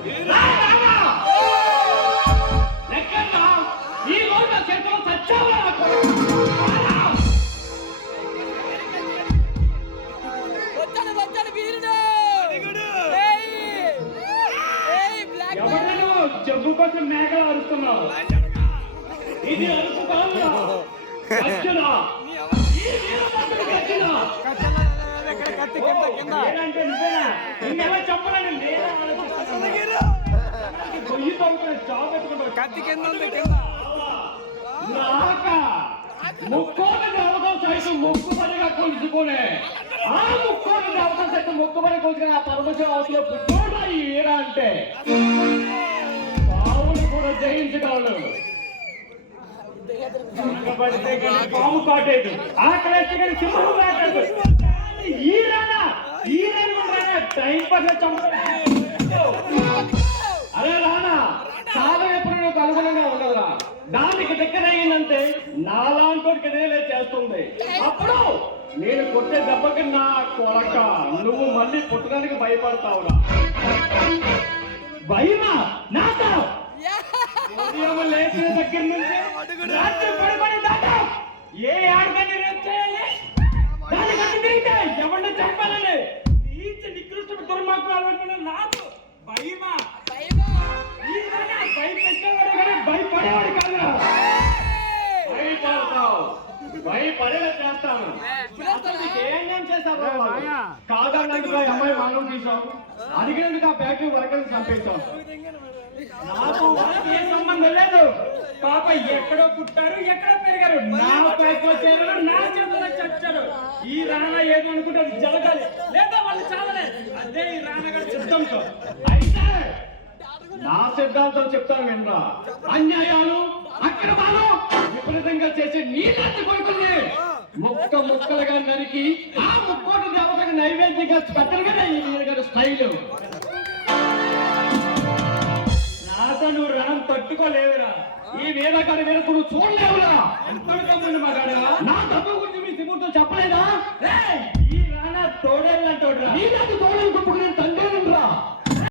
ఈ రోజు చెట్టు సచ్చావురా జబ్బు కోసం మేకలు అరుస్తున్నావు. ఇది అరుపు కాదురా, గర్జన. ఏంటంటే నువ్వేనా నిన్నెలా చెప్పాలని నేనే పొయ్యి తవ్వుకుని జాబ్ ఎత్తుకుంటావు. కత్తి కింద నాక ముక్కోటి దేవతలు సైతం మొక్కుబడిగా కొలుచుకునే ఆ ముక్కోటి దేవతలు సైతం మొక్కుబడి కొలుచుకుని ఆ పరమశివ అవతలో పుట్టోడా ఈ వీర అంటే పావులు కూడా జయించగలడు. పడితే కానీ పాము కాటేదు, ఆకలేస్తే కానీ సింహం కాటేదు. ఈరానా టైం పాస్ అరే రానా చాలా ఎప్పుడు నాకు అనుగుణంగా ఉండదురా. దానికి దగ్గర అయిందంటే నాలాంటి ఎదురే చేస్తుంది. అప్పుడు నేను కొట్టే దెబ్బకి నా కొరక నువ్వు మళ్ళీ పుట్టడానికి భయపడతావురా. భయమా నాతో ఉదయం లేచిన దగ్గర నుంచి రాత్రి పడిపడి దాకా ఏ ఆడదాన్ని రేపు చేయాలి, దానికంటే తిరిగితే ఎవరిని చంపాలని నీచ నికృష్ట దుర్మార్గులు నాకు భయమా? భయపెట్టేవాడు కానీ భయపడేవాడు కాదురా. భయపడతావు, భయపడేలా చేస్తాను. ఏం చేశావు? కాదన్నందుకు ఆ అమ్మాయి మానం తీసావు, అడిగినందుకు ఆ ఫ్యాక్టరీ వర్కర్ని చంపేశావు. నాకు ఏ సంబంధం లేదు. పాప ఎక్కడో పుట్టారు, ఎక్కడో పెరిగారు, నా పైకి వచ్చారు, నా చేతుల్లో చచ్చారు. ఈ రానా ఏదో అనుకుంటే జరగాలి, లేదా వాళ్ళు చాలలే. అదే ఈ రానగారి సిద్ధంతో. అయితే నా సిద్ధాంతం చెప్తాను వినరా. అన్యాయాలు అక్రమాలు విపరీతంగా చేసే నీలాంటి కొడుకుని ముక్కలుగా నరికి ఆ ముక్కోటి దేవతకు నైవేద్యంగా పెట్టరు కదా ఈ వీరగారి స్టైల్. నాతో నువ్వు రణం తట్టుకోలేవురా. ఈ వీరగారి వీరకు నువ్వు చూడలేవురా. ఎంత మగాడా. నా తప్పు గురించి మీ సిమ్ముతో చెప్పలేదా? ఈ రానా తోడేళ్ళంటోడ్రా. నీలాంటి తోడేళ్ళకు